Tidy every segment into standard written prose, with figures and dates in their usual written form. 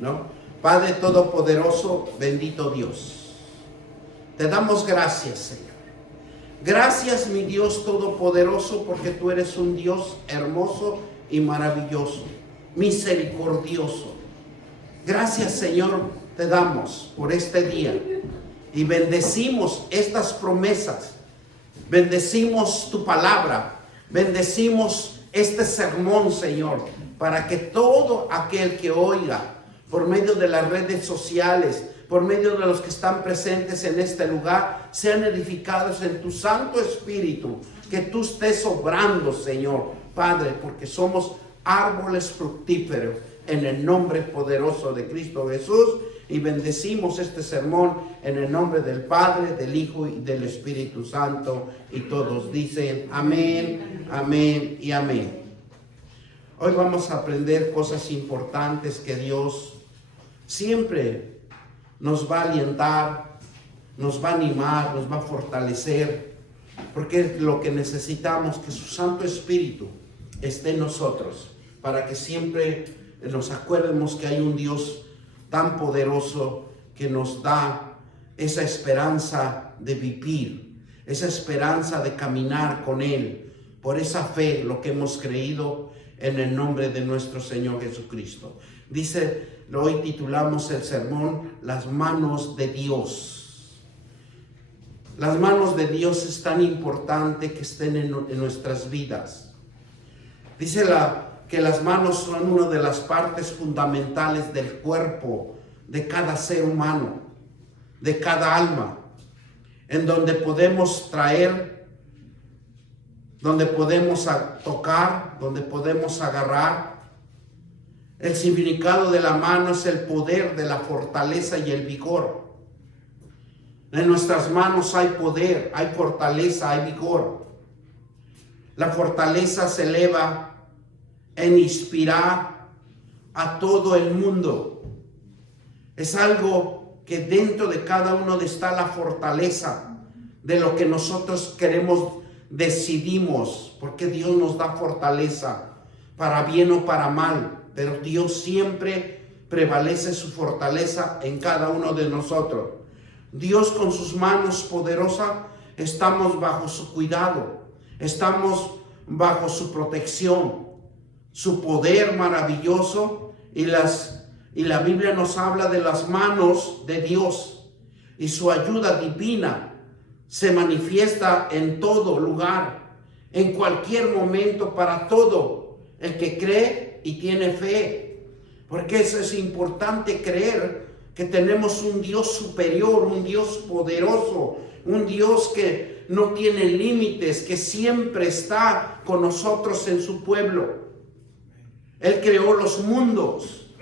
¿no? Padre Todopoderoso, bendito Dios, te damos gracias, Señor. Gracias, mi Dios Todopoderoso, porque tú eres un Dios hermoso y maravilloso, misericordioso. Gracias, Señor, te damos por este día y bendecimos estas promesas, bendecimos tu palabra, bendecimos este sermón, Señor, para que todo aquel que oiga por medio de las redes sociales, por medio de los que están presentes en este lugar, sean edificados en tu Santo Espíritu, que tú estés obrando, Señor, Padre, porque somos árboles fructíferos en el nombre poderoso de Cristo Jesús, y bendecimos este sermón en el nombre del Padre, del Hijo y del Espíritu Santo, y todos dicen amén, amén y amén. Hoy vamos a aprender cosas importantes que Dios siempre nos va a alientar, nos va a animar, nos va a fortalecer, porque es lo que necesitamos, que su Santo Espíritu esté en nosotros, para que siempre nos acuerdemos que hay un Dios tan poderoso que nos da esa esperanza de vivir, esa esperanza de caminar con Él, por esa fe, lo que hemos creído en el nombre de nuestro Señor Jesucristo. Dice, hoy titulamos el sermón, las manos de Dios. Las manos de Dios es tan importante que estén en nuestras vidas. Dice que las manos son una de las partes fundamentales del cuerpo de cada ser humano, de cada alma, en donde podemos traer, donde podemos tocar, donde podemos agarrar. El significado de la mano es el poder de la fortaleza y el vigor. En nuestras manos hay poder, hay fortaleza, hay vigor. La fortaleza se eleva en inspirar a todo el mundo. Es algo que dentro de cada uno está la fortaleza de lo que nosotros queremos, decidimos, porque Dios nos da fortaleza para bien o para mal, pero Dios siempre prevalece su fortaleza en cada uno de nosotros. Dios con sus manos poderosas, estamos bajo su cuidado, estamos bajo su protección, su poder maravilloso, y la Biblia nos habla de las manos de Dios, y su ayuda divina se manifiesta en todo lugar, en cualquier momento, para todo el que cree y tiene fe. Porque eso es importante, creer que tenemos un Dios superior, un Dios poderoso, un Dios que no tiene límites, que siempre está con nosotros en su pueblo. Él creó los mundos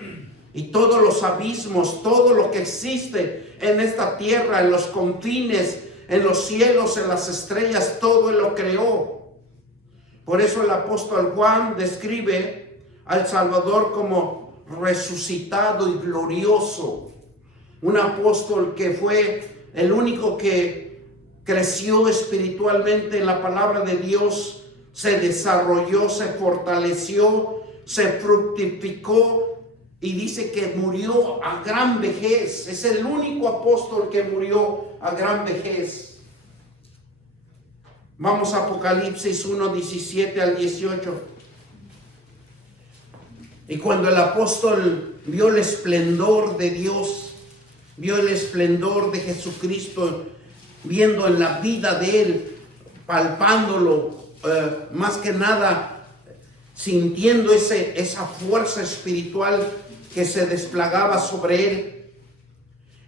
y todos los abismos, todo lo que existe en esta tierra, en los confines, en los cielos, en las estrellas, todo Él lo creó. Por eso el apóstol Juan describe al Salvador como resucitado y glorioso. Un apóstol que fue el único que creció espiritualmente en la palabra de Dios, se desarrolló, se fortaleció, se fructificó, y dice que murió a gran vejez. Es el único apóstol que murió a gran vejez. Vamos a Apocalipsis 1, 17 al 18. Y cuando el apóstol vio el esplendor de Dios, vio el esplendor de Jesucristo, viendo en la vida de Él, palpándolo, más que nada sintiendo esa fuerza espiritual que se desplegaba sobre Él.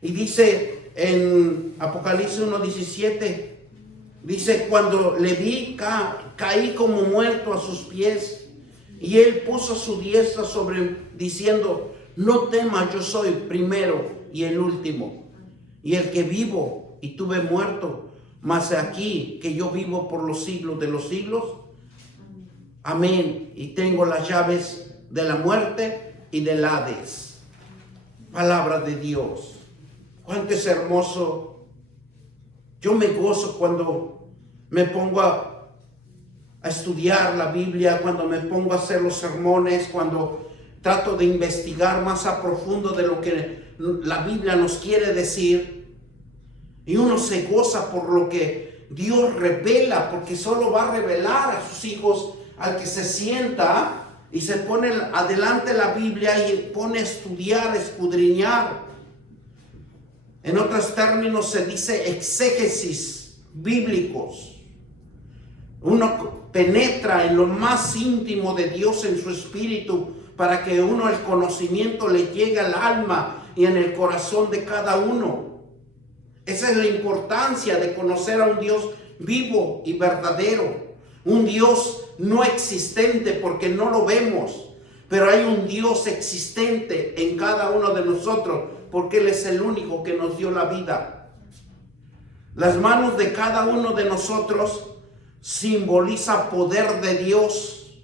Y dice en Apocalipsis 1:17, dice, cuando le vi, caí como muerto a sus pies, y Él puso su diestra sobre, diciendo, no temas, yo soy primero y el último, y el que vivo y tuve muerto, mas aquí que yo vivo por los siglos de los siglos. Amén. Y tengo las llaves de la muerte y del Hades. Palabra de Dios. Cuánto es hermoso. Yo me gozo cuando me pongo a estudiar la Biblia, cuando me pongo a hacer los sermones, cuando trato de investigar más a profundo de lo que la Biblia nos quiere decir. Y uno se goza por lo que Dios revela, porque solo va a revelar a sus hijos al que se sienta y se pone adelante la Biblia y pone a estudiar, escudriñar. En otros términos se dice exégesis bíblicos. Uno penetra en lo más íntimo de Dios en su espíritu para que uno el conocimiento le llegue al alma y en el corazón de cada uno. Esa es la importancia de conocer a un Dios vivo y verdadero. Un Dios no existente porque no lo vemos, pero hay un Dios existente en cada uno de nosotros porque Él es el único que nos dio la vida. Las manos de cada uno de nosotros simboliza poder de Dios.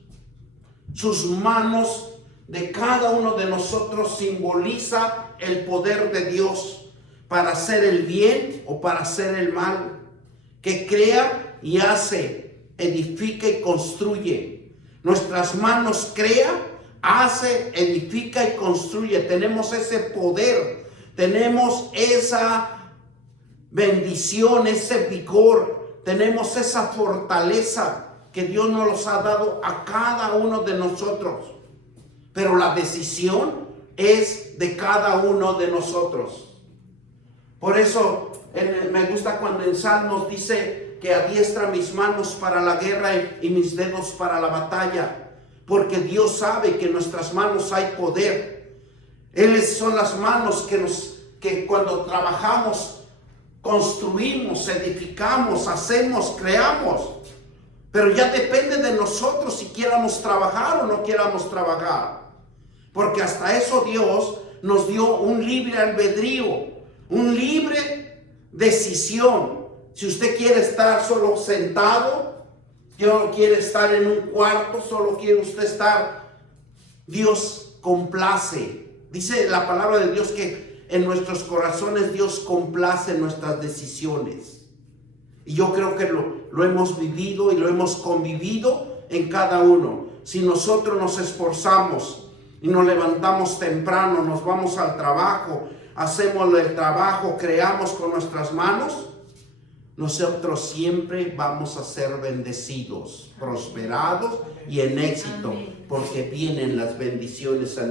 Sus manos de cada uno de nosotros simboliza el poder de Dios para hacer el bien o para hacer el mal, que crea y hace, edifica y construye. Nuestras manos crea, hace, edifica y construye. Tenemos ese poder, tenemos esa bendición, ese vigor, tenemos esa fortaleza que Dios nos los ha dado a cada uno de nosotros. Pero la decisión es de cada uno de nosotros. Por eso me gusta cuando en Salmos dice que adiestra mis manos para la guerra y mis dedos para la batalla. Porque Dios sabe que en nuestras manos hay poder. Son las manos que cuando trabajamos, construimos, edificamos, hacemos, creamos. Pero ya depende de nosotros si quieramos trabajar o no quieramos trabajar. Porque hasta eso Dios nos dio un libre albedrío, un libre decisión. Si usted quiere estar solo sentado, no quiere estar en un cuarto, solo quiere usted estar, Dios complace. Dice la palabra de Dios que en nuestros corazones Dios complace nuestras decisiones. Y yo creo que lo hemos vivido y lo hemos convivido en cada uno. Si nosotros nos esforzamos y nos levantamos temprano, nos vamos al trabajo, hacemos el trabajo, creamos con nuestras manos, nosotros siempre vamos a ser bendecidos, prosperados y en éxito, porque vienen las bendiciones a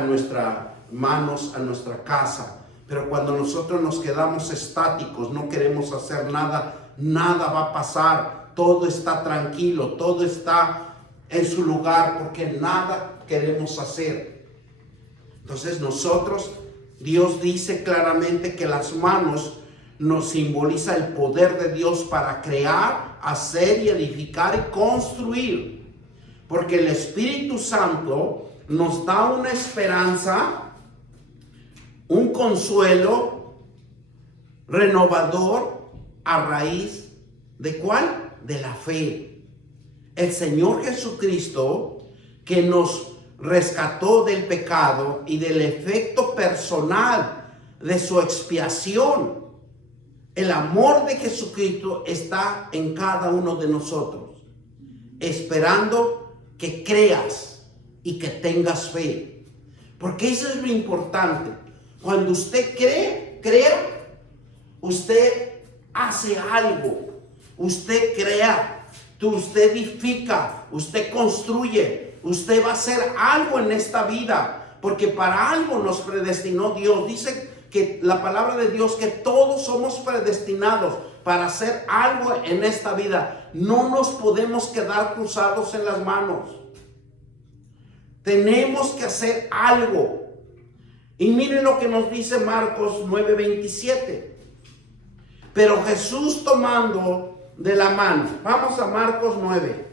nuestras manos, a nuestra casa. Pero cuando nosotros nos quedamos estáticos, no queremos hacer nada, nada va a pasar, todo está tranquilo, todo está en su lugar, porque nada queremos hacer. Entonces Dios dice claramente que las manos nos simboliza el poder de Dios para crear, hacer y edificar y construir. Porque el Espíritu Santo nos da una esperanza, un consuelo renovador a raíz ¿de cuál? De la fe. El Señor Jesucristo, que nos rescató del pecado y del efecto personal de su expiación. El amor de Jesucristo está en cada uno de nosotros, esperando que creas y que tengas fe. Porque eso es lo importante. Cuando usted crea, usted hace algo, usted crea, usted edifica, usted construye, usted va a hacer algo en esta vida, porque para algo nos predestinó Dios. Dice que la palabra de Dios que todos somos predestinados para hacer algo en esta vida. No nos podemos quedar cruzados en las manos. Tenemos que hacer algo. Y miren lo que nos dice Marcos 9:27. Pero Jesús tomando de la mano. Vamos a Marcos 9.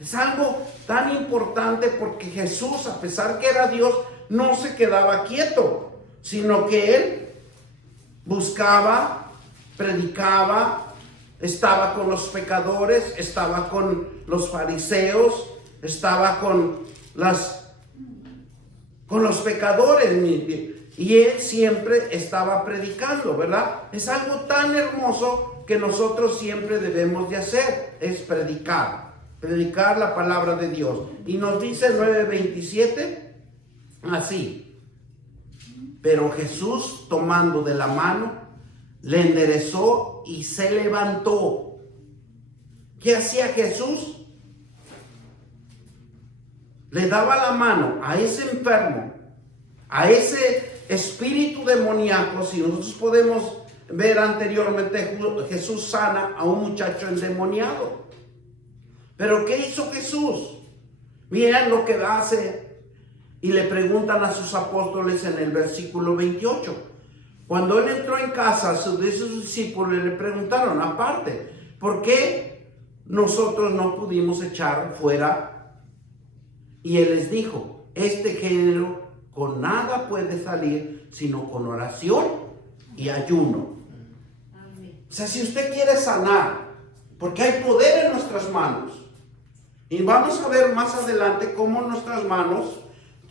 Es algo tan importante porque Jesús, a pesar que era Dios, no se quedaba quieto, sino que Él buscaba, predicaba, estaba con los pecadores, estaba con los fariseos, estaba con los pecadores, y Él siempre estaba predicando, ¿verdad? Es algo tan hermoso que nosotros siempre debemos de hacer, es predicar. predicar la palabra de Dios. Y nos dice el 9:27, así: pero Jesús, tomando de la mano, le enderezó y se levantó. ¿Qué hacía Jesús? Le daba la mano a ese enfermo, a ese espíritu demoníaco. Si nosotros podemos ver anteriormente, Jesús sana a un muchacho endemoniado. Pero ¿qué hizo Jesús? Miren lo que hace. Y le preguntan a sus apóstoles en el versículo 28. Cuando él entró en casa, sus discípulos le preguntaron aparte, ¿por qué nosotros no pudimos echar fuera? Y él les dijo, este género con nada puede salir sino con oración y ayuno. O sea, si usted quiere sanar, porque hay poder en nuestras manos. Y vamos a ver más adelante cómo nuestras manos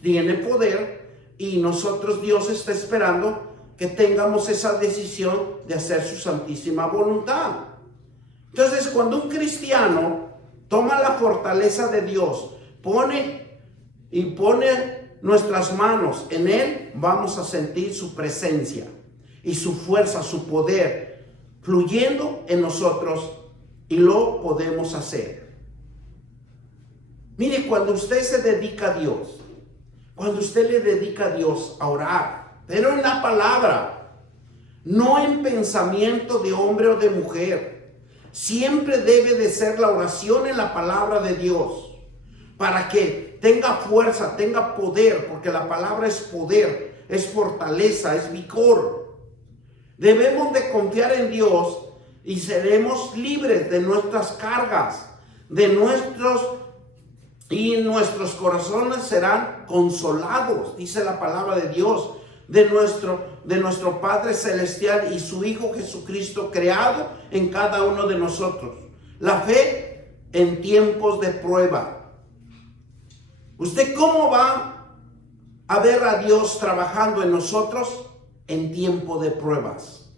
tienen poder y nosotros, Dios está esperando que tengamos esa decisión de hacer su santísima voluntad. Entonces, cuando un cristiano toma la fortaleza de Dios, pone nuestras manos en Él, vamos a sentir su presencia y su fuerza, su poder fluyendo en nosotros, y lo podemos hacer. Mire, cuando usted se dedica a Dios, cuando usted le dedica a Dios a orar, pero en la palabra, no en pensamiento de hombre o de mujer, siempre debe de ser la oración en la palabra de Dios, para que tenga fuerza, tenga poder, porque la palabra es poder, es fortaleza, es vigor. Debemos de confiar en Dios y seremos libres de nuestras cargas, y nuestros corazones serán consolados, dice la palabra de Dios, de nuestro Padre Celestial y su Hijo Jesucristo, creado en cada uno de nosotros. La fe en tiempos de prueba. ¿Usted cómo va a ver a Dios trabajando en nosotros? En tiempo de pruebas,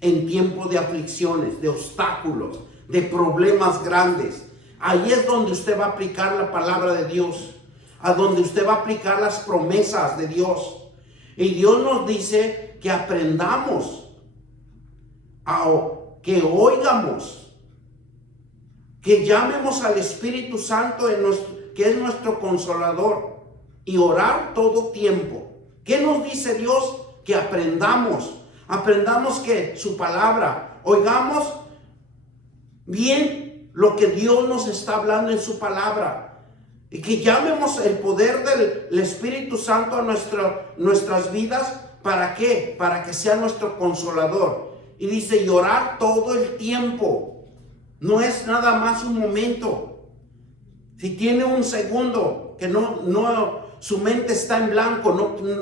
en tiempo de aflicciones, de obstáculos, de problemas grandes. Ahí es donde usted va a aplicar la palabra de Dios, a donde usted va a aplicar las promesas de Dios. Y Dios nos dice que aprendamos, que oigamos, que llamemos al Espíritu Santo que es nuestro consolador, y orar todo tiempo. ¿Qué nos dice Dios? Que aprendamos que su palabra, oigamos bien lo que Dios nos está hablando en su palabra, y que llamemos el poder del Espíritu Santo a nuestras vidas. ¿Para qué? Para que sea nuestro consolador. Y dice, y orar todo el tiempo. No es nada más un momento. Si tiene un segundo que su mente está en blanco,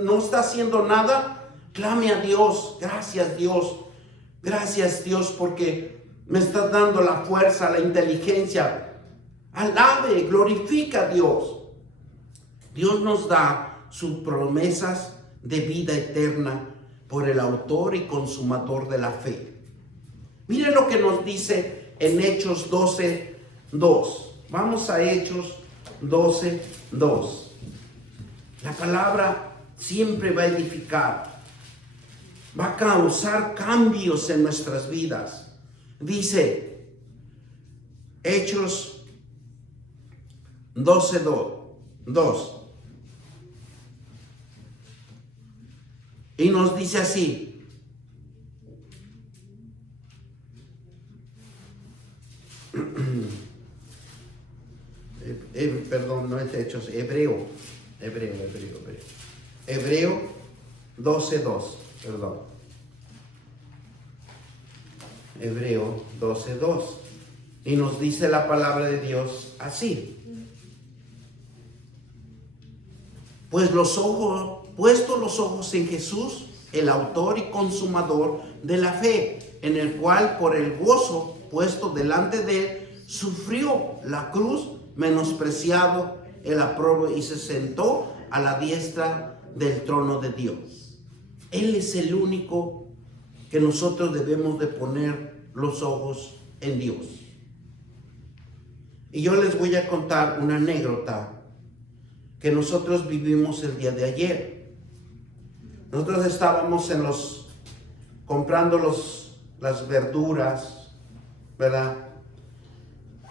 no está haciendo nada, clame a Dios. Gracias Dios, porque me estás dando la fuerza, la inteligencia. Alabe, glorifica a Dios. Dios nos da sus promesas de vida eterna por el autor y consumador de la fe. Miren lo que nos dice en Hechos 12:2. Vamos a Hechos 12:2. La palabra siempre va a edificar, va a causar cambios en nuestras vidas. Dice Hechos 12:2. Y nos dice así: perdón, no es Hechos, Hebreo 12:2, perdón. Hebreo 12:2. Y nos dice la palabra de Dios así: puestos los ojos en Jesús, el autor y consumador de la fe, en el cual por el gozo puesto delante de él, sufrió la cruz, menospreciado el oprobio, y se sentó a la diestra del trono de Dios. Él es el único que nosotros debemos de poner los ojos en Dios. Y yo les voy a contar una anécdota que nosotros vivimos el día de ayer. Nosotros estábamos comprando las verduras, ¿verdad?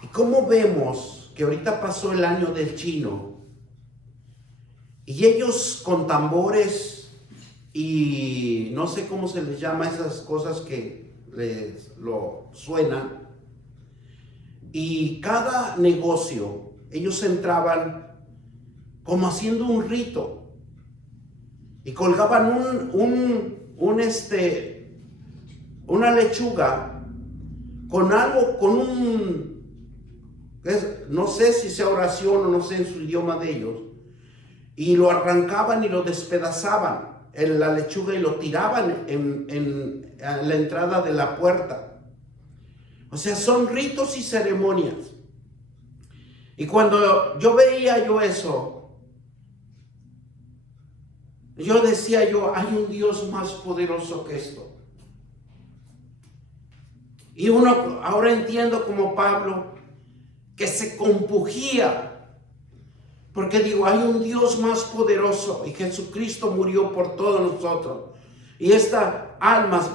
Y como vemos que ahorita pasó el año del chino, y ellos con tambores y no sé cómo se les llama esas cosas que lo suenan, y cada negocio, ellos entraban como haciendo un rito, y colgaban una lechuga con algo, no sé si sea oración o no sé en su idioma de ellos, y lo arrancaban y lo despedazaban en la lechuga y lo tiraban a la entrada de la puerta. O sea, son ritos y ceremonias. Y cuando yo veía eso, yo decía hay un Dios más poderoso que esto. Y ahora entiendo como Pablo, que se compugía, porque digo, hay un Dios más poderoso y Jesucristo murió por todos nosotros. Y estas almas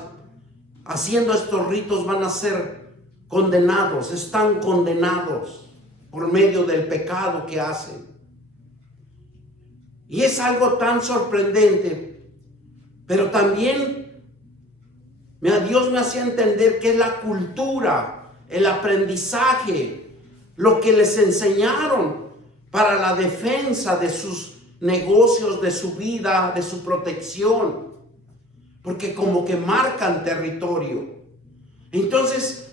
haciendo estos ritos van a ser condenados, están condenados por medio del pecado que hacen. Y es algo tan sorprendente, pero también Dios me hacía entender que es la cultura, el aprendizaje, lo que les enseñaron para la defensa de sus negocios, de su vida, de su protección, porque como que marcan territorio. Entonces,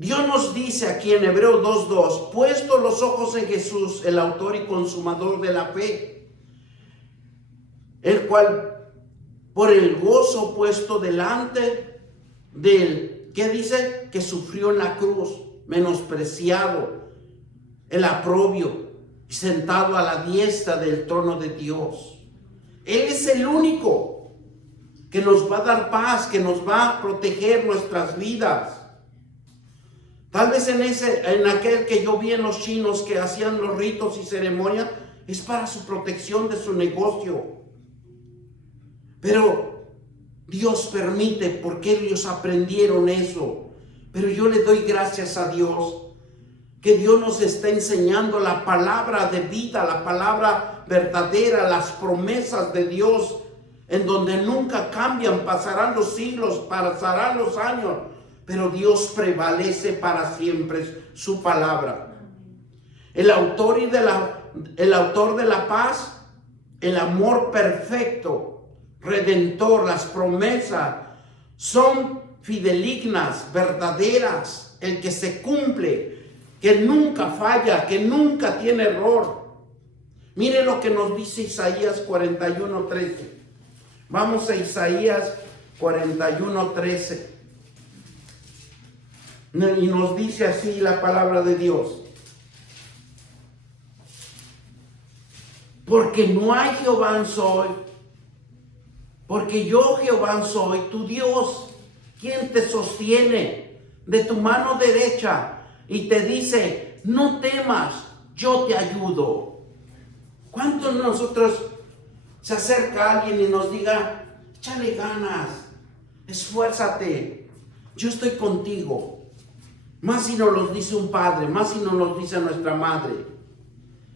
Dios nos dice aquí en Hebreos 2:2, puesto los ojos en Jesús, el autor y consumador de la fe, el cual por el gozo puesto delante de él, ¿qué dice? Que sufrió en la cruz, menospreciado, el oprobio, sentado a la diestra del trono de Dios. Él es el único que nos va a dar paz, que nos va a proteger nuestras vidas. Tal vez en aquel que yo vi en los chinos que hacían los ritos y ceremonias, es para su protección de su negocio. Pero Dios permite, porque ellos aprendieron eso. Pero yo le doy gracias a Dios, que Dios nos está enseñando la palabra de vida, la palabra verdadera, las promesas de Dios, en donde nunca cambian, pasarán los siglos, pasarán los años, pero Dios prevalece para siempre su palabra. El autor de la paz, el amor perfecto, redentor, las promesas son fidedignas, verdaderas, el que se cumple, que nunca falla, que nunca tiene error. Mire lo que nos dice Isaías 41:13. Vamos a Isaías 41:13. Y nos dice así la palabra de Dios. Porque no hay Jehová soy, porque yo Jehová soy tu Dios, quien te sostiene de tu mano derecha y te dice, no temas, yo te ayudo. ¿Cuántos de nosotros se acerca a alguien y nos diga, échale ganas, esfuérzate, yo estoy contigo? Más si nos lo dice un padre, más si nos lo dice nuestra madre.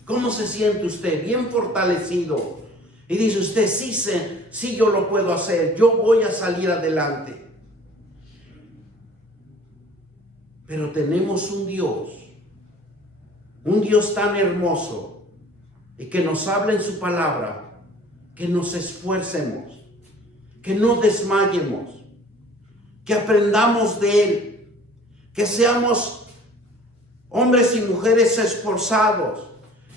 ¿Cómo se siente usted? Bien fortalecido. Y dice usted, sí, yo lo puedo hacer, yo voy a salir adelante. Pero tenemos un Dios tan hermoso y que nos habla en su palabra, que nos esfuercemos, que no desmayemos, que aprendamos de Él, que seamos hombres y mujeres esforzados,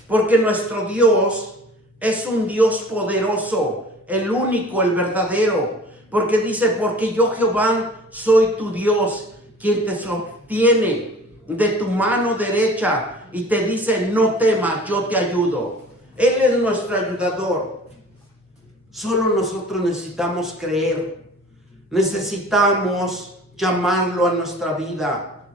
porque nuestro Dios es un Dios poderoso, el único, el verdadero, porque dice, porque yo Jehová soy tu Dios, quien te sostiene de tu mano derecha y te dice, no temas, yo te ayudo. Él es nuestro ayudador. Solo nosotros necesitamos creer, necesitamos llamarlo a nuestra vida.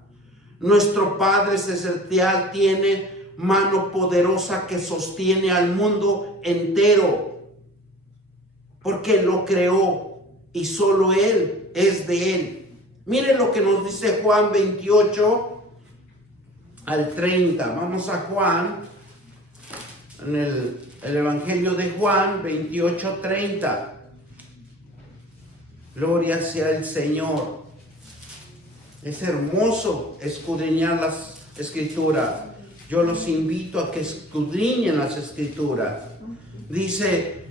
Nuestro Padre Celestial tiene mano poderosa que sostiene al mundo entero, porque lo creó y solo Él es de Él. Miren lo que nos dice Juan 28 al 30. Vamos a Juan, en el Evangelio de Juan 28, 30. Gloria sea el Señor. Es hermoso escudriñar las Escrituras. Yo los invito a que escudriñen las Escrituras. Dice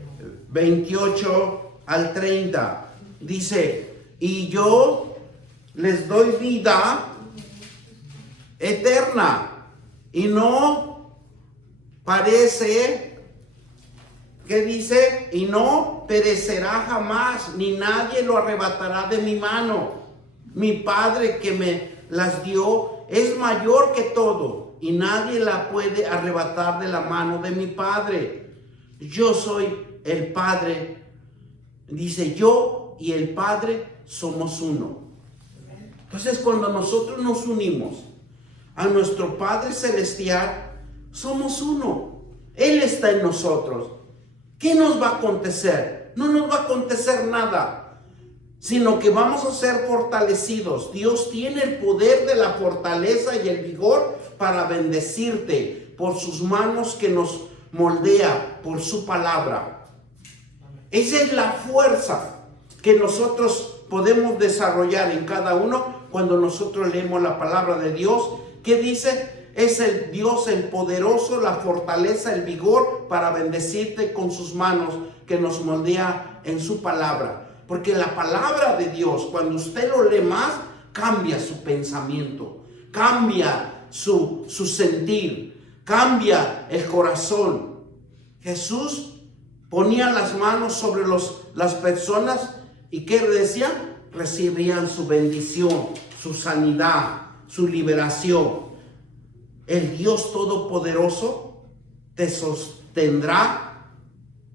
28 al 30. Dice, y yo les doy vida eterna. Y no parece, ¿qué dice? Y no perecerá jamás, ni nadie lo arrebatará de mi mano. Mi Padre que me las dio es mayor que todo, y nadie la puede arrebatar de la mano de mi Padre. Yo soy el Padre. Dice, yo y el Padre somos uno. Entonces, cuando nosotros nos unimos a nuestro Padre Celestial, somos uno. Él está en nosotros. ¿Qué nos va a acontecer? No nos va a acontecer nada, sino que vamos a ser fortalecidos. Dios tiene el poder de la fortaleza y el vigor para bendecirte por sus manos que nos moldea, por su palabra. Esa es la fuerza que nosotros podemos desarrollar en cada uno cuando nosotros leemos la palabra de Dios. ¿Qué dice? Es el Dios, el poderoso, la fortaleza, el vigor para bendecirte con sus manos que nos moldea en su palabra. Porque la palabra de Dios, cuando usted lo lee más, cambia su pensamiento, cambia su sentir, cambia el corazón. Jesús ponía las manos sobre las personas y ¿qué decían? Recibían su bendición, su sanidad, su liberación. El Dios Todopoderoso te sostendrá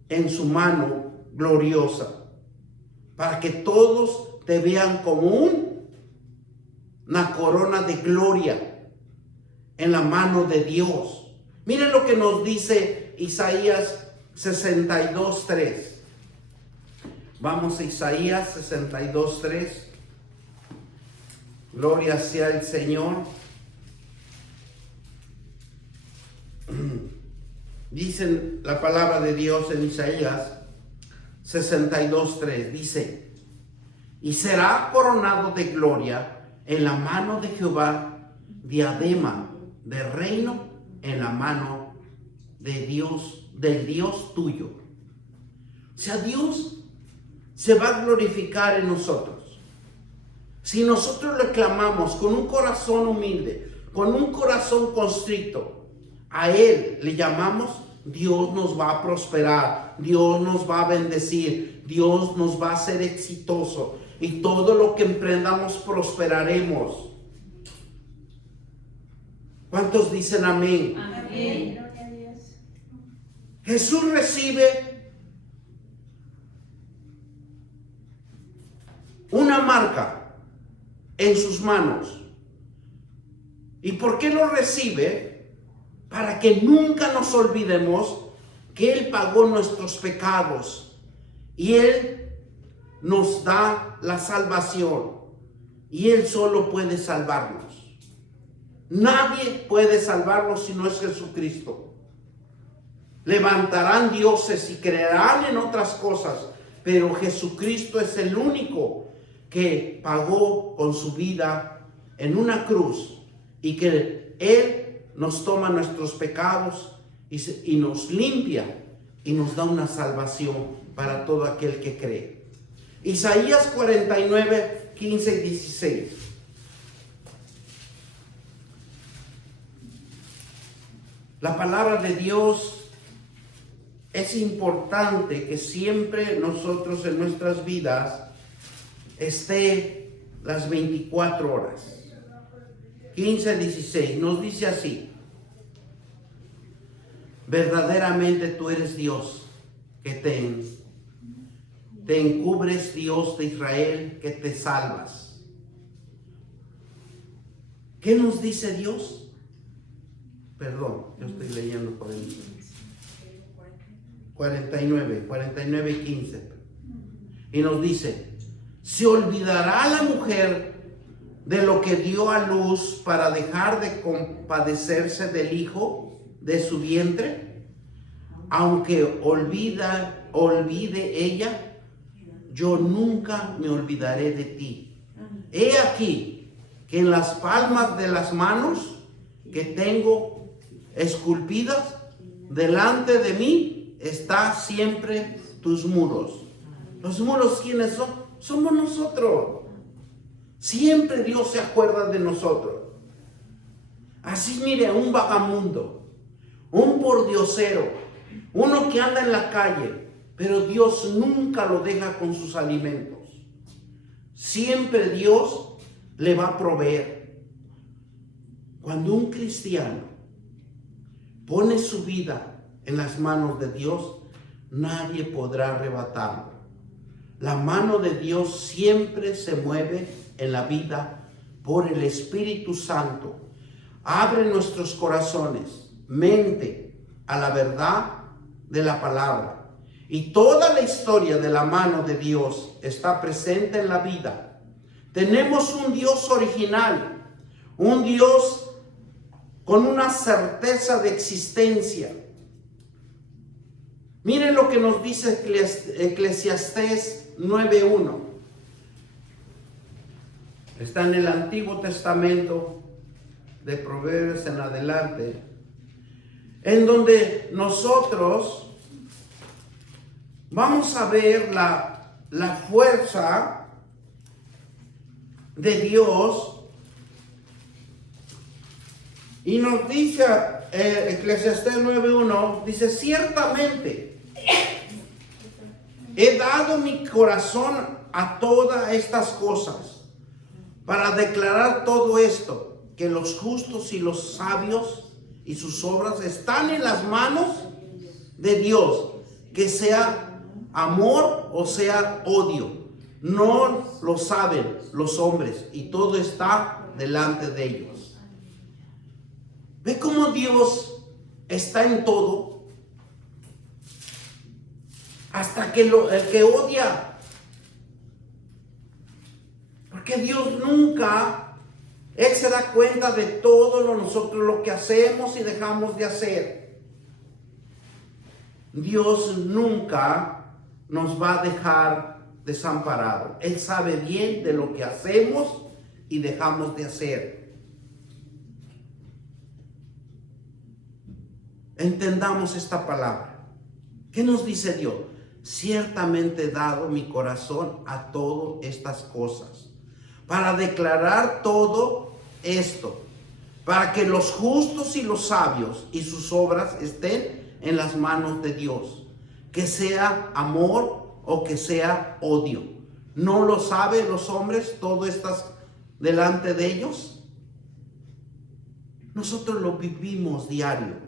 en su mano gloriosa, para que todos te vean como una corona de gloria en la mano de Dios. Miren lo que nos dice Isaías 62:3. Vamos a Isaías 62:3. Gloria sea el Señor. Dice la palabra de Dios en Isaías 62:3. Dice, y será coronado de gloria en la mano de Jehová, diadema de reino en la mano de Dios, del Dios tuyo. O sea, Dios se va a glorificar en nosotros. Si nosotros le clamamos con un corazón humilde, con un corazón constricto, a Él le llamamos, Dios nos va a prosperar, Dios nos va a bendecir, Dios nos va a hacer exitoso y todo lo que emprendamos prosperaremos. ¿Cuántos dicen amén? Amén. Jesús recibe una marca en sus manos. ¿Y por qué lo recibe? Para que nunca nos olvidemos que Él pagó nuestros pecados y Él nos da la salvación y Él solo puede salvarnos. Nadie puede salvarnos si no es Jesucristo. Levantarán dioses y creerán en otras cosas, pero Jesucristo es el único que pagó con su vida en una cruz y que Él nos toma nuestros pecados y nos limpia y nos da una salvación para todo aquel que cree. Isaías 49, 15 y 16. La palabra de Dios es importante que siempre nosotros en nuestras vidas esté las 24 horas. 15:16 nos dice así: verdaderamente tú eres Dios que te encubres, Dios de Israel, que te salvas, ¿Qué nos dice Dios? Perdón, yo estoy leyendo por el 49 y 15. Y nos dice, ¿se olvidará la mujer de lo que dio a luz para dejar de compadecerse del hijo de su vientre? Aunque olvide ella, yo nunca me olvidaré de ti. He aquí que en las palmas de las manos que tengo esculpidas delante de mí está siempre tus muros. ¿Los muros quiénes son? Somos nosotros. Siempre Dios se acuerda de nosotros. Así mire, un vagamundo, un pordiosero, uno que anda en la calle, pero Dios nunca lo deja con sus alimentos. Siempre Dios le va a proveer. Cuando un cristiano pone su vida en las manos de Dios, nadie podrá arrebatarlo. La mano de Dios siempre se mueve en la vida por el Espíritu Santo. Abre nuestros corazones, mente, a la verdad de la palabra. Y toda la historia de la mano de Dios está presente en la vida. Tenemos un Dios original, un Dios con una certeza de existencia. Miren lo que nos dice Eclesiastés 9:1. Está en el Antiguo Testamento, de Proverbios en adelante, en donde nosotros vamos a ver la fuerza de Dios. Y nos dice Eclesiastés 9:1, dice, ciertamente he dado mi corazón a todas estas cosas para declarar todo esto, que los justos y los sabios y sus obras están en las manos de Dios, que sea amor o sea odio. No lo saben los hombres y todo está delante de ellos. ¿Ve cómo Dios está en todo? Hasta que el que odia. Porque Dios nunca, Él se da cuenta de todo nosotros lo que hacemos y dejamos de hacer. Dios nunca nos va a dejar desamparados. Él sabe bien de lo que hacemos y dejamos de hacer. Entendamos esta palabra. ¿Qué nos dice Dios? Ciertamente he dado mi corazón a todas estas cosas, para declarar todo esto, para que los justos y los sabios y sus obras estén en las manos de Dios, que sea amor o que sea odio. ¿No lo saben los hombres? Todo está delante de ellos. Nosotros lo vivimos diario.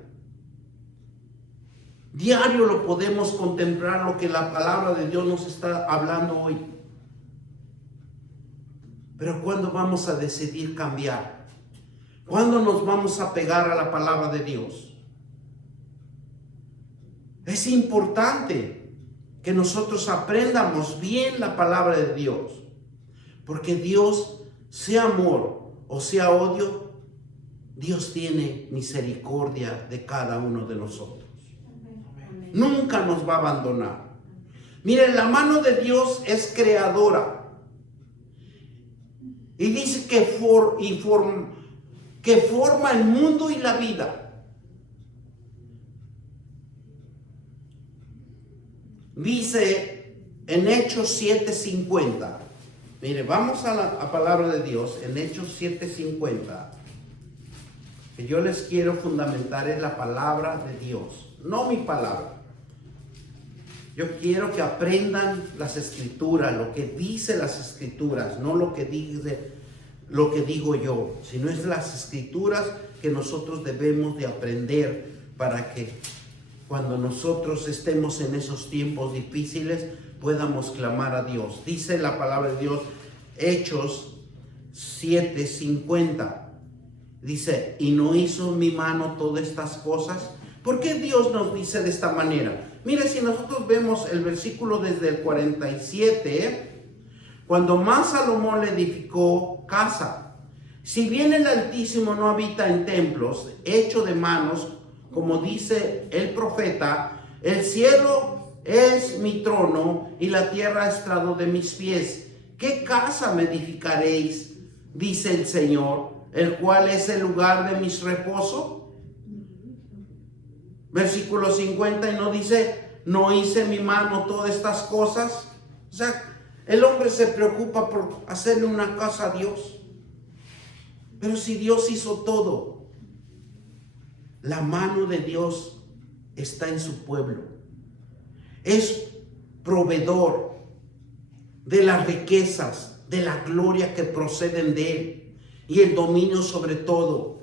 Diario lo podemos contemplar, lo que la palabra de Dios nos está hablando hoy. Pero ¿cuándo vamos a decidir cambiar? ¿Cuándo nos vamos a pegar a la palabra de Dios? Es importante que nosotros aprendamos bien la palabra de Dios. Porque Dios, sea amor o sea odio, Dios tiene misericordia de cada uno de nosotros. Nunca nos va a abandonar. Miren, la mano de Dios es creadora. Y dice que forma el mundo y la vida. Dice en Hechos 7:50. Mire, vamos a la palabra de Dios en Hechos 7:50. Que yo les quiero fundamentar en la palabra de Dios, no mi palabra. Yo quiero que aprendan las escrituras, lo que dice las escrituras, no lo que digo yo, sino es las escrituras que nosotros debemos de aprender para que cuando nosotros estemos en esos tiempos difíciles podamos clamar a Dios. Dice la palabra de Dios, Hechos 7:50. Dice, ¿y no hizo mi mano todas estas cosas? ¿Por qué Dios nos dice de esta manera? Mire, si nosotros vemos el versículo desde el 47, cuando más Salomón le edificó casa, si bien el Altísimo no habita en templos hechos de manos, como dice el profeta, el cielo es mi trono y la tierra estrado de mis pies. ¿Qué casa me edificaréis? Dice el Señor, el cual es el lugar de mis reposo. Versículo 50, y no dice, no hice mi mano todas estas cosas. O sea, el hombre se preocupa por hacerle una casa a Dios. Pero si Dios hizo todo, la mano de Dios está en su pueblo. Es proveedor de las riquezas, de la gloria que proceden de Él y el dominio sobre todo.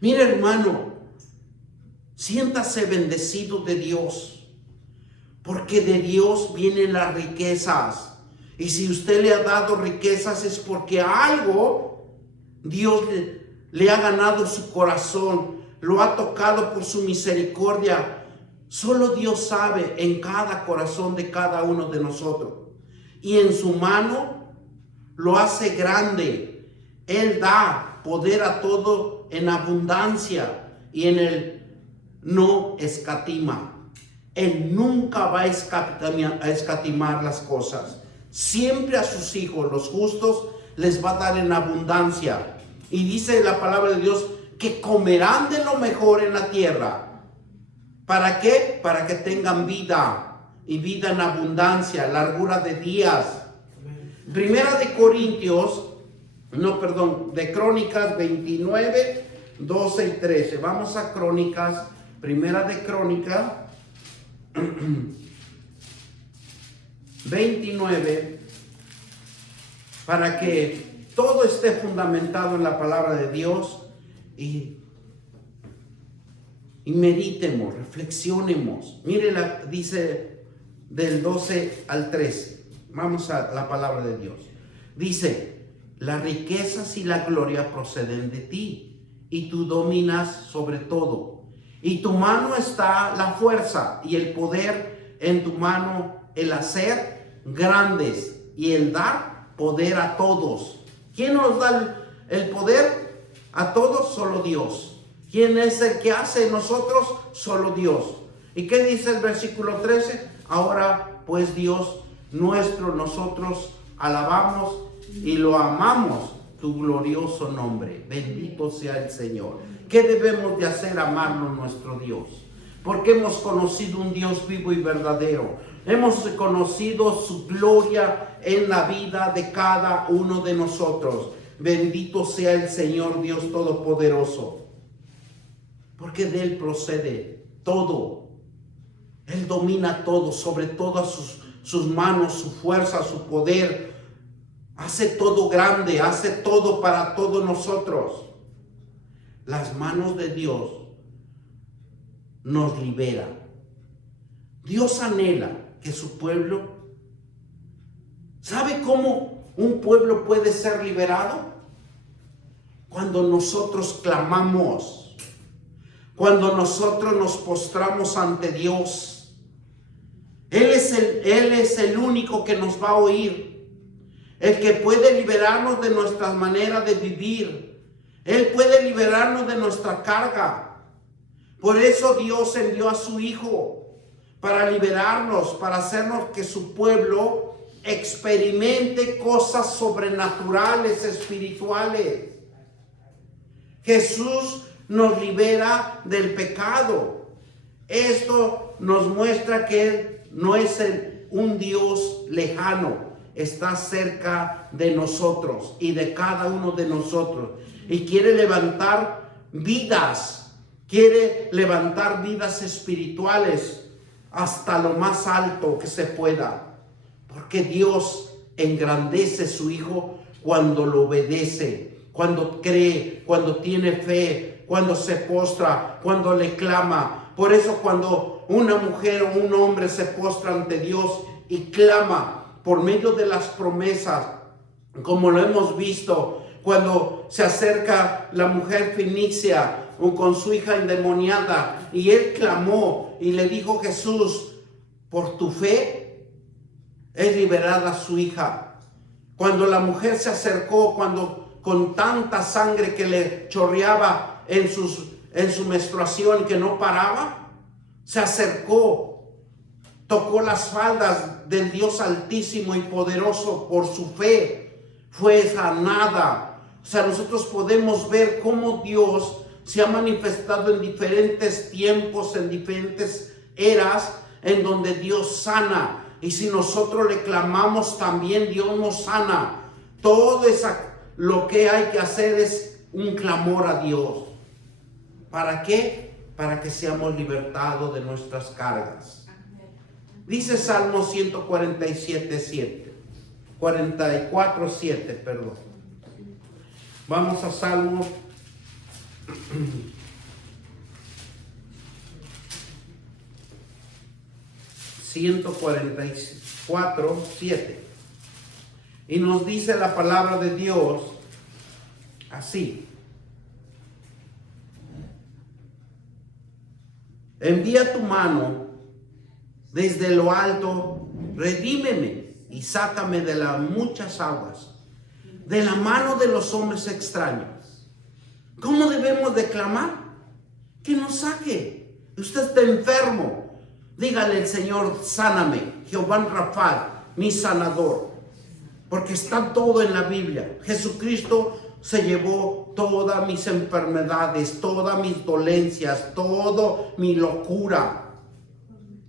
Mire, hermano, siéntase bendecido de Dios, porque de Dios vienen las riquezas. Y si usted le ha dado riquezas es porque algo Dios le ha ganado su corazón, lo ha tocado por su misericordia. Solo Dios sabe en cada corazón de cada uno de nosotros. Y en su mano lo hace grande. Él da poder a todo en abundancia y en Él no escatima. Él nunca va a escatimar las cosas. Siempre a sus hijos, los justos, les va a dar en abundancia. Y dice la palabra de Dios que comerán de lo mejor en la tierra. ¿Para qué? Para que tengan vida y vida en abundancia, largura de días. Primera de Crónicas 29, 12 y 13. Vamos a Crónicas, Primera de Crónicas 29, para que todo esté fundamentado en la palabra de Dios y meditemos, reflexionemos. Mire, dice del 12 al 13. Vamos a la palabra de Dios. Dice, las riquezas y la gloria proceden de ti, y tú dominas sobre todo. Y tu mano está la fuerza y el poder en tu mano, el hacer grandes y el dar poder a todos. ¿Quién nos da el poder a todos? Solo Dios. ¿Quién es el que hace en nosotros? Solo Dios. ¿Y qué dice el versículo 13? Ahora pues Dios nuestro, nosotros alabamos y lo amamos, tu glorioso nombre. Bendito sea el Señor. ¿Qué debemos de hacer? Amarnos nuestro Dios. Porque hemos conocido un Dios vivo y verdadero. Hemos conocido su gloria en la vida de cada uno de nosotros. Bendito sea el Señor Dios Todopoderoso. Porque de Él procede todo. Él domina todo, sobre todas sus manos, su fuerza, su poder. Hace todo grande, hace todo para todos nosotros. Las manos de Dios nos liberan. Dios anhela que su pueblo, ¿sabe cómo un pueblo puede ser liberado? Cuando nosotros clamamos, cuando nosotros nos postramos ante Dios. Él es el único que nos va a oír, el que puede liberarnos de nuestras maneras de vivir. Él puede liberarnos de nuestra carga. Por eso Dios envió a su Hijo, para liberarnos, para hacernos que su pueblo experimente cosas sobrenaturales, espirituales. Jesús nos libera del pecado. Esto nos muestra que Él no es un Dios lejano, está cerca de nosotros y de cada uno de nosotros. Y quiere levantar vidas, espirituales hasta lo más alto que se pueda. Porque Dios engrandece a su Hijo cuando lo obedece, cuando cree, cuando tiene fe, cuando se postra, cuando le clama. Por eso cuando una mujer o un hombre se postra ante Dios y clama por medio de las promesas, como lo hemos visto, Cuando se acerca la mujer fenicia con su hija endemoniada y él clamó y le dijo: Jesús, por tu fe es liberada su hija. Cuando la mujer se acercó, cuando con tanta sangre que le chorreaba en su menstruación que no paraba, se acercó, tocó las faldas del Dios Altísimo y Poderoso. Por su fe fue sanada. O sea, nosotros podemos ver cómo Dios se ha manifestado en diferentes tiempos, en diferentes eras, en donde Dios sana. Y si nosotros le clamamos, también Dios nos sana. Todo lo que hay que hacer es un clamor a Dios. ¿Para qué? Para que seamos libertados de nuestras cargas. Dice Salmo 147:7. 44:7, perdón. Vamos a Salmo 144:7. Y nos dice la palabra de Dios así: envía tu mano desde lo alto, redímeme y sácame de las muchas aguas, de la mano de los hombres extraños. ¿Cómo debemos de clamar? Que nos saque. Usted está enfermo, dígale al Señor: sáname, Jehová Rafa, mi sanador. Porque está todo en la Biblia. Jesucristo se llevó todas mis enfermedades, todas mis dolencias, toda mi locura.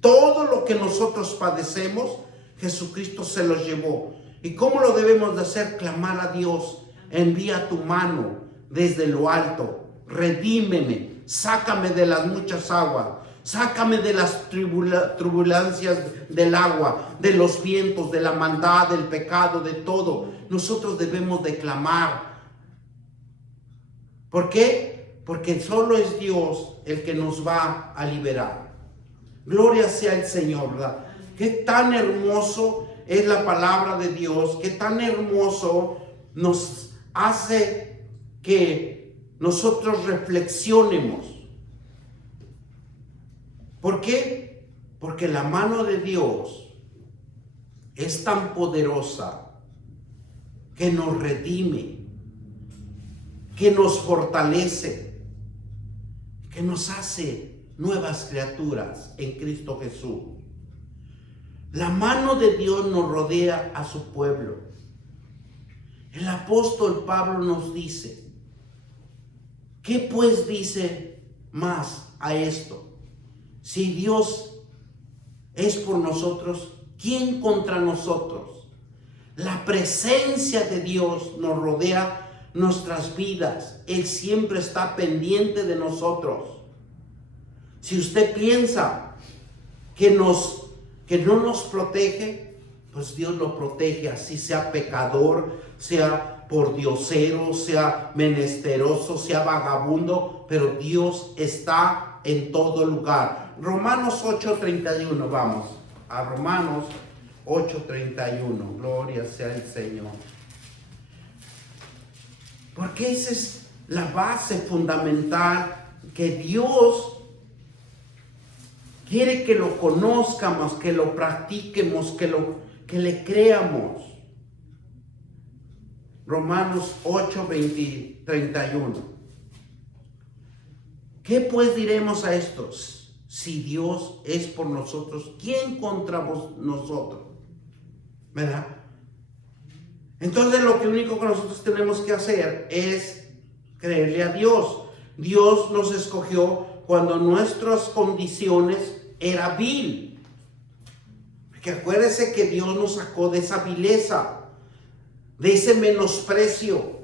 Todo lo que nosotros padecemos, Jesucristo se los llevó. ¿Y cómo lo debemos de hacer? Clamar a Dios: envía tu mano desde lo alto, redímeme, sácame de las muchas aguas, sácame de las turbulencias del agua, de los vientos, de la maldad, del pecado, de todo. Nosotros debemos de clamar. ¿Por qué? Porque solo es Dios el que nos va a liberar. Gloria sea el Señor, ¿verdad? Qué tan hermoso es la palabra de Dios, qué tan hermoso nos hace que nosotros reflexionemos. ¿Por qué? Porque la mano de Dios es tan poderosa que nos redime, que nos fortalece, que nos hace nuevas criaturas en Cristo Jesús. La mano de Dios nos rodea a su pueblo. El apóstol Pablo nos dice: ¿qué pues dice más a esto? Si Dios es por nosotros, ¿quién contra nosotros? La presencia de Dios nos rodea nuestras vidas. Él siempre está pendiente de nosotros. Si usted piensa que no nos protege, pues Dios lo protege, así sea pecador, sea pordiosero, sea menesteroso, sea vagabundo, pero Dios está en todo lugar. Romanos 8:31, vamos a Romanos 8:31, gloria sea el Señor. Porque esa es la base fundamental, que Dios quiere que lo conozcamos, que lo practiquemos, que le creamos. Romanos 8:31. ¿Qué pues diremos a estos? Si Dios es por nosotros, ¿quién contra nosotros? ¿Verdad? Entonces lo único que nosotros tenemos que hacer es creerle a Dios. Dios nos escogió cuando nuestras condiciones eran vil. Porque acuérdese que Dios nos sacó de esa vileza, de ese menosprecio.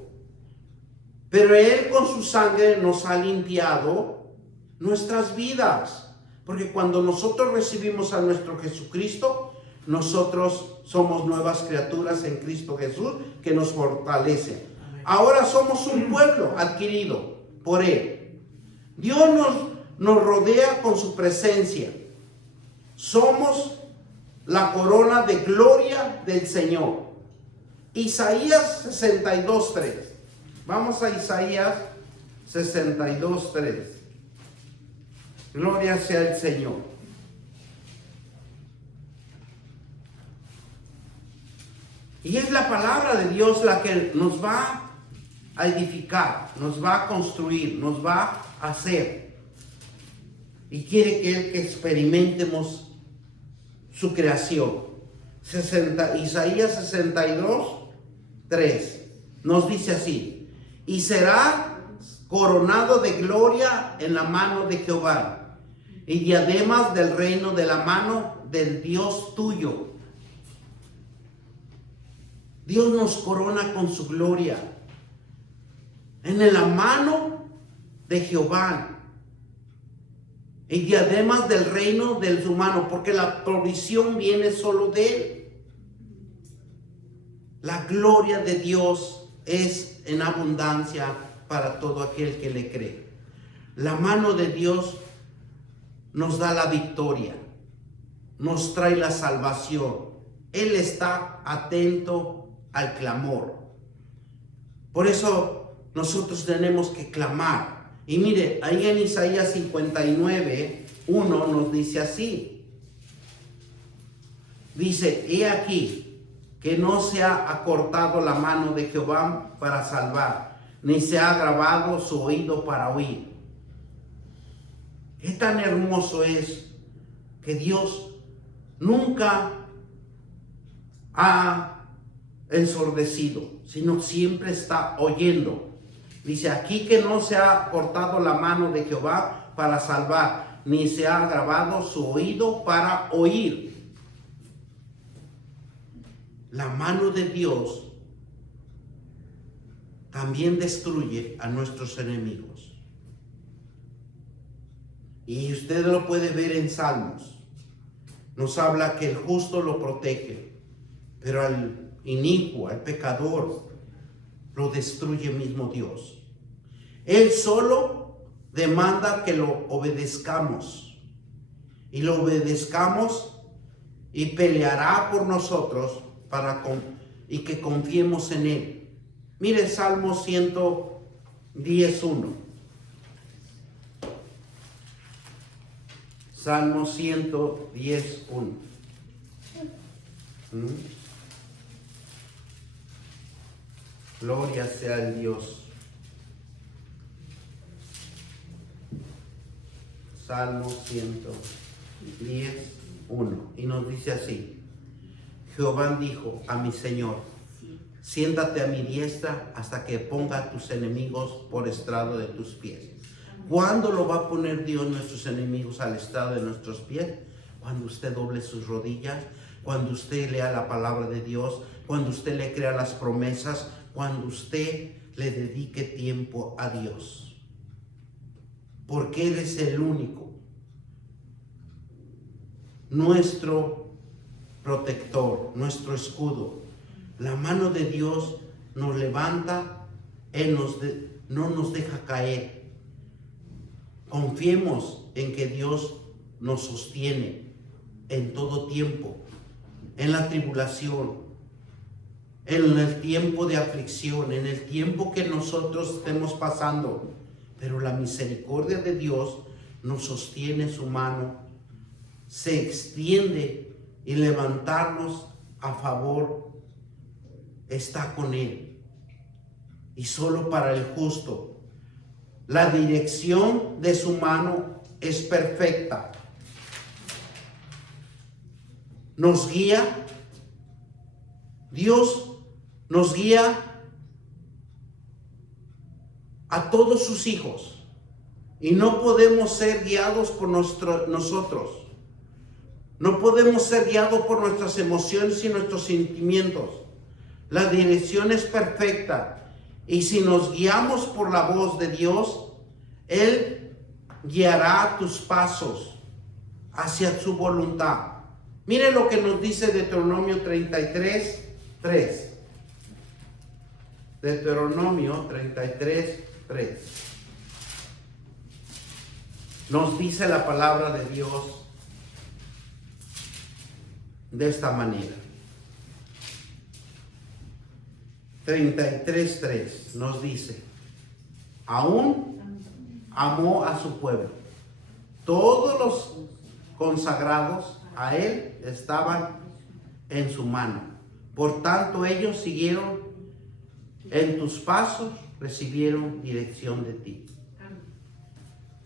Pero Él con su sangre nos ha limpiado nuestras vidas. Porque cuando nosotros recibimos a nuestro Jesucristo, nosotros somos nuevas criaturas en Cristo Jesús, que nos fortalece. Ahora somos un pueblo adquirido por Él. Dios nos rodea con su presencia. Somos la corona de gloria del Señor. Isaías 62:3. Vamos a Isaías 62:3. Gloria sea el Señor. Y es la palabra de Dios la que nos va a edificar, nos va a construir, nos va a hacer. Y quiere que experimentemos su creación. Isaías 62:3 nos dice así: y será coronado de gloria en la mano de Jehová, y diademas del reino de la mano del Dios tuyo. Dios nos corona con su gloria en la mano de Jehová, y diademas del reino de su mano, porque la provisión viene solo de Él. La gloria de Dios es en abundancia para todo aquel que le cree. La mano de Dios nos da la victoria, nos trae la salvación. Él está atento al clamor. Por eso nosotros tenemos que clamar. Y mire, ahí en Isaías 59:1 nos dice así. Dice: he aquí que no se ha acortado la mano de Jehová para salvar, ni se ha agravado su oído para oír. Qué tan hermoso es que Dios nunca ha ensordecido, sino siempre está oyendo. Dice aquí que no se ha cortado la mano de Jehová para salvar, ni se ha agravado su oído para oír. La mano de Dios también destruye a nuestros enemigos. Y usted lo puede ver en Salmos. Nos habla que el justo lo protege, pero al inicuo, al pecador, lo destruye mismo Dios. Él solo demanda que lo obedezcamos, y lo obedezcamos, y peleará por nosotros y que confiemos en Él. Mire Salmo 110:1. Salmo 110:1. Gloria sea el Dios. Salmo 110:1. Y nos dice así: Jehová dijo a mi Señor: siéntate a mi diestra hasta que ponga a tus enemigos por estrado de tus pies. ¿Cuándo lo va a poner Dios nuestros enemigos al estrado de nuestros pies? Cuando usted doble sus rodillas, cuando usted lea la palabra de Dios, cuando usted le crea las promesas, cuando usted le dedique tiempo a Dios. Porque Él es el único, nuestro protector, nuestro escudo. La mano de Dios nos levanta, Él no nos deja caer. Confiemos en que Dios nos sostiene en todo tiempo, en la tribulación, en el tiempo de aflicción, en el tiempo que nosotros estemos pasando. Pero la misericordia de Dios nos sostiene, su mano se extiende, y levantarnos a favor está con Él. Y solo para el justo la dirección de su mano es perfecta. Nos guía, Dios nos guía a todos sus hijos, y no podemos ser guiados por nosotros. No podemos ser guiados por nuestras emociones y nuestros sentimientos. La dirección es perfecta. Y si nos guiamos por la voz de Dios, Él guiará tus pasos hacia su voluntad. Mire lo que nos dice Deuteronomio 33:3. Deuteronomio 33:3. Nos dice la palabra de Dios de esta manera: 33:3 nos dice, aún amó a su pueblo. Todos los consagrados a él estaban en su mano. Por tanto, ellos siguieron en tus pasos, recibieron dirección de ti.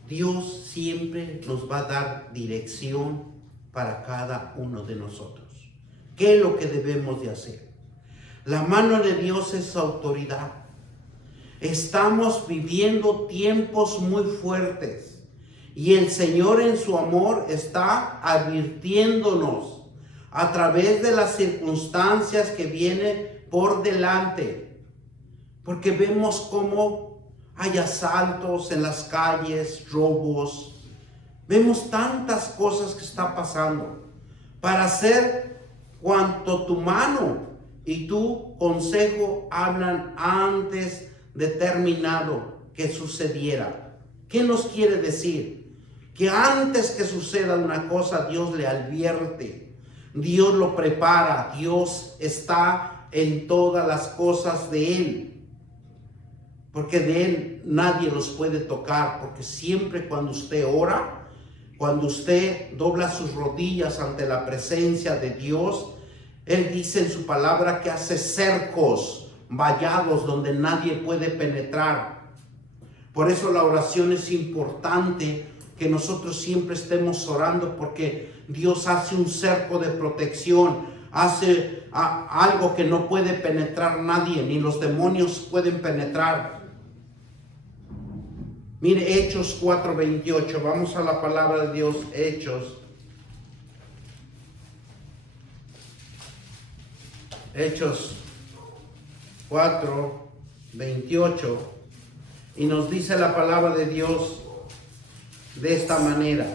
Dios siempre nos va a dar dirección para cada uno de nosotros. ¿Qué es lo que debemos de hacer? La mano de Dios es autoridad. Estamos viviendo tiempos muy fuertes y el Señor en su amor está advirtiéndonos a través de las circunstancias que vienen por delante, porque vemos cómo hay asaltos en las calles, robos, vemos tantas cosas que está pasando. Para hacer cuanto tu mano y tu consejo hablan antes determinado que sucediera. ¿Qué nos quiere decir? Que antes que suceda una cosa, Dios le advierte, Dios lo prepara, Dios está en todas las cosas de Él. Porque de Él nadie los puede tocar, porque siempre cuando usted ora, cuando usted dobla sus rodillas ante la presencia de Dios, Él dice en su palabra que hace cercos, vallados donde nadie puede penetrar. Por eso la oración es importante, que nosotros siempre estemos orando, porque Dios hace un cerco de protección, hace algo que no puede penetrar nadie, ni los demonios pueden penetrar. Mire Hechos 4:28, vamos a la palabra de Dios, Hechos 4:28, y nos dice la palabra de Dios de esta manera.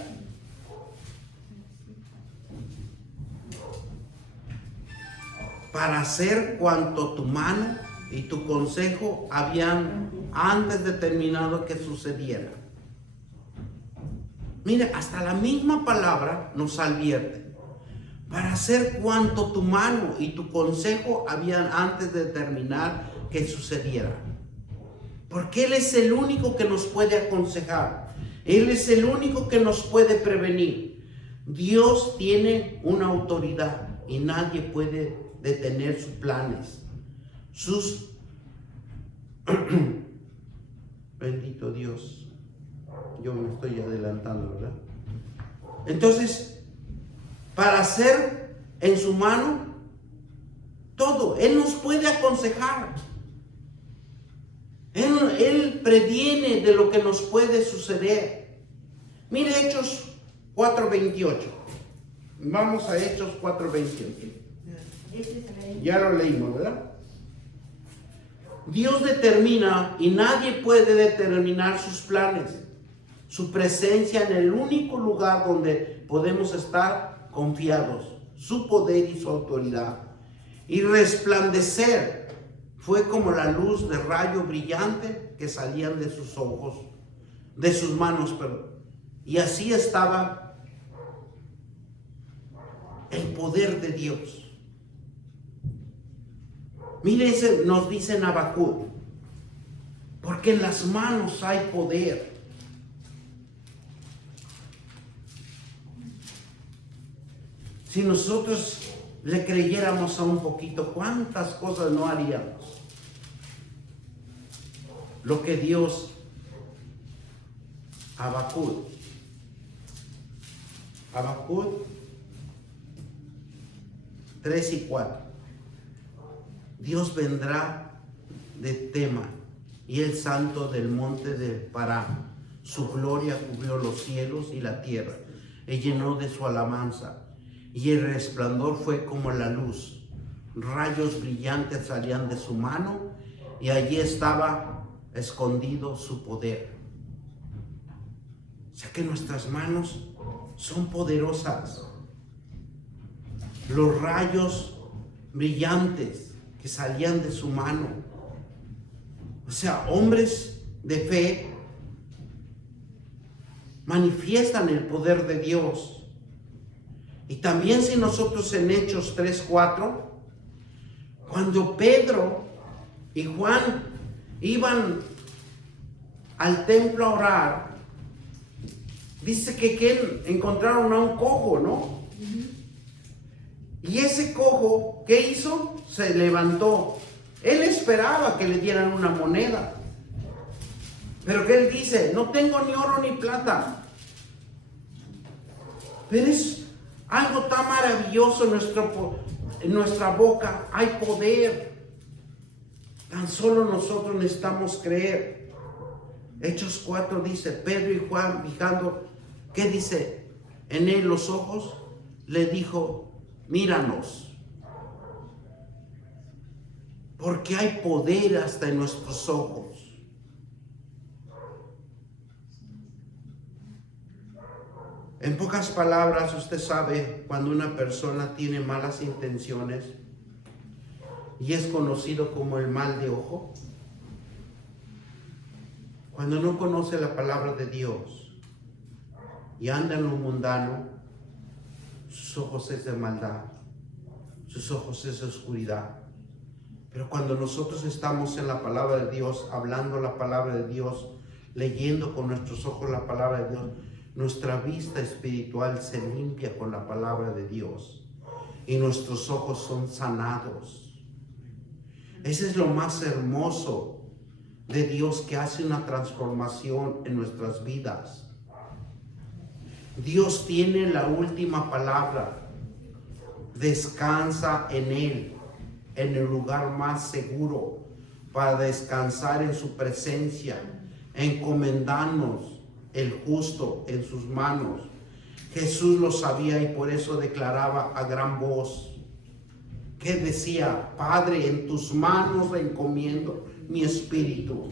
Para hacer cuanto tu mano y tu consejo habían antes determinado que sucediera. Mire, hasta la misma palabra nos advierte. Para hacer cuanto tu mano y tu consejo habían antes de determinar que sucediera. Porque Él es el único que nos puede aconsejar. Él es el único que nos puede prevenir. Dios tiene una autoridad y nadie puede detener sus planes. Bendito Dios. Yo me estoy adelantando, ¿verdad? Entonces, para hacer en su mano todo, Él nos puede aconsejar. Él previene de lo que nos puede suceder. Mire Hechos 4:28. Vamos a Hechos 4:28. Ya lo leímos, ¿verdad? Dios determina y nadie puede determinar sus planes, su presencia en el único lugar donde podemos estar confiados, su poder y su autoridad. Y resplandecer fue como la luz de rayo brillante que salían de sus ojos, de sus manos, perdón. Y así estaba el poder de Dios. Mire, nos dice en Habacuc, porque en las manos hay poder. Si nosotros le creyéramos a un poquito, ¿cuántas cosas no haríamos? Lo que Dios, Habacuc 3:4. Dios vendrá de Tema y el santo del monte de Parán. Su gloria cubrió los cielos y la tierra, y llenó de su alabanza. Y el resplandor fue como la luz. Rayos brillantes salían de su mano, y allí estaba escondido su poder. O sea que nuestras manos son poderosas. Los rayos brillantes que salían de su mano. O sea, hombres de fe manifiestan el poder de Dios. Y también si nosotros en Hechos 3:4, cuando Pedro y Juan iban al templo a orar, dice que encontraron a un cojo, ¿no? Y ese cojo, ¿qué hizo? Se levantó. Él esperaba que le dieran una moneda. Pero que él dice, no tengo ni oro ni plata. Pero es algo tan maravilloso en nuestra boca. Hay poder. Tan solo nosotros necesitamos creer. Hechos 4 dice, Pedro y Juan, fijando, ¿qué dice? En él los ojos, le dijo, míranos. Porque hay poder hasta en nuestros ojos. En pocas palabras, usted sabe cuando una persona tiene malas intenciones y es conocido como el mal de ojo. Cuando no conoce la palabra de Dios y anda en lo mundano, sus ojos es de maldad, sus ojos es de oscuridad. Pero cuando nosotros estamos en la palabra de Dios, hablando la palabra de Dios, leyendo con nuestros ojos la palabra de Dios, nuestra vista espiritual se limpia con la palabra de Dios y nuestros ojos son sanados. Ese es lo más hermoso de Dios, que hace una transformación en nuestras vidas. Dios tiene la última palabra. Descansa en Él, en el lugar más seguro para descansar en su presencia, encomendarnos el justo en sus manos. Jesús lo sabía y por eso declaraba a gran voz, que decía, Padre, en tus manos encomiendo mi espíritu.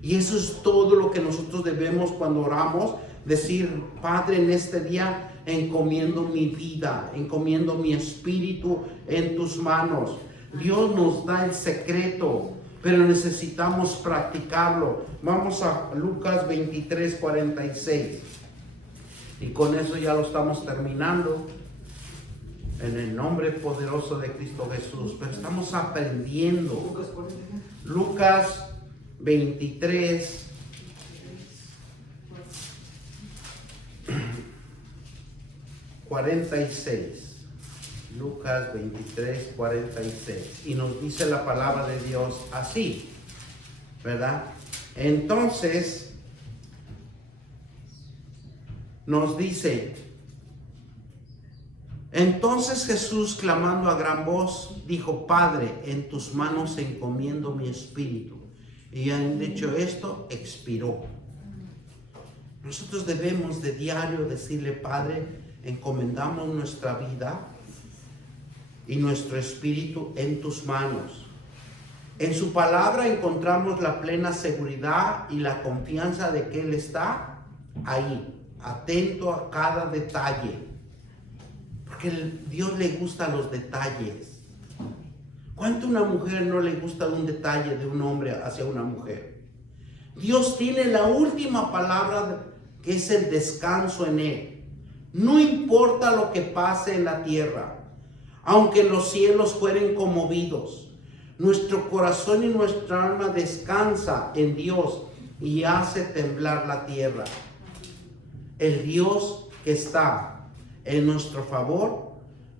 Y eso es todo lo que nosotros debemos cuando oramos, decir, Padre, en este día encomiendo mi vida, encomiendo mi espíritu en tus manos. Dios nos da el secreto, pero necesitamos practicarlo. Vamos a Lucas 23, 46. Y con eso ya lo estamos terminando. En el nombre poderoso de Cristo Jesús. Pero estamos aprendiendo. Lucas 23. 46. Lucas 23, 46. Y nos dice la palabra de Dios así, ¿verdad? Entonces, nos dice, entonces Jesús, clamando a gran voz, dijo, Padre, en tus manos encomiendo mi espíritu. Y han dicho esto, expiró. Nosotros debemos de diario decirle, Padre, encomendamos nuestra vida y nuestro espíritu en tus manos. En su palabra encontramos la plena seguridad y la confianza de que Él está ahí, atento a cada detalle. Porque a Dios le gustan los detalles. ¿Cuánto a una mujer no le gusta un detalle de un hombre hacia una mujer? Dios tiene la última palabra, que es el descanso en Él. No importa lo que pase en la tierra, aunque los cielos fueren conmovidos, nuestro corazón y nuestra alma descansa en Dios y hace temblar la tierra. El Dios que está en nuestro favor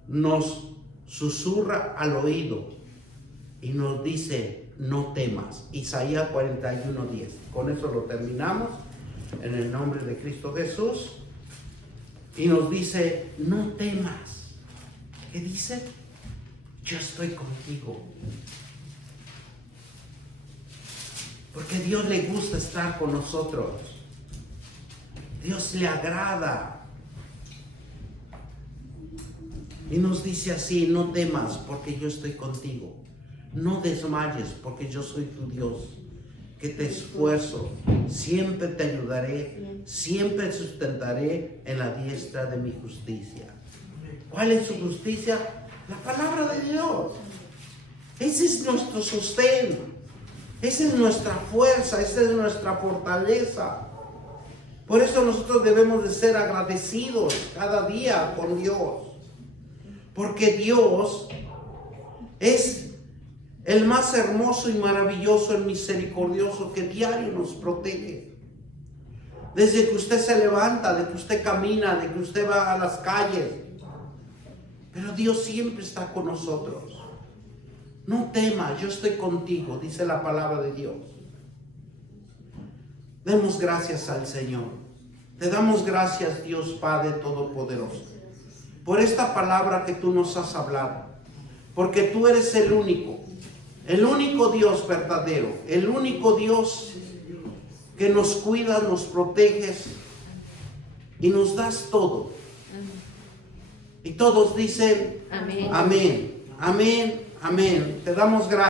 nos susurra al oído y nos dice, no temas. Isaías 41:10. Con eso lo terminamos en el nombre de Cristo Jesús. Y nos dice, no temas. ¿Qué dice? Yo estoy contigo. Porque a Dios le gusta estar con nosotros. Dios le agrada. Y nos dice así, no temas porque yo estoy contigo. No desmayes porque yo soy tu Dios, que te esfuerzo. Siempre te ayudaré, siempre sustentaré en la diestra de mi justicia. ¿Cuál es su justicia? La palabra de Dios. Ese es nuestro sostén. Esa es nuestra fuerza, esa es nuestra fortaleza. Por eso nosotros debemos de ser agradecidos cada día con Dios. Porque Dios es el más hermoso y maravilloso, el misericordioso que diario nos protege. Desde que usted se levanta, de que usted camina, de que usted va a las calles. Pero Dios siempre está con nosotros. No temas, yo estoy contigo, dice la palabra de Dios. Demos gracias al Señor. Te damos gracias, Dios Padre Todopoderoso, por esta palabra que tú nos has hablado. Porque tú eres el único Dios verdadero, el único Dios que nos cuida, nos proteges y nos das todo. Y todos dicen amén, amén, amén, amén. Te damos gracias.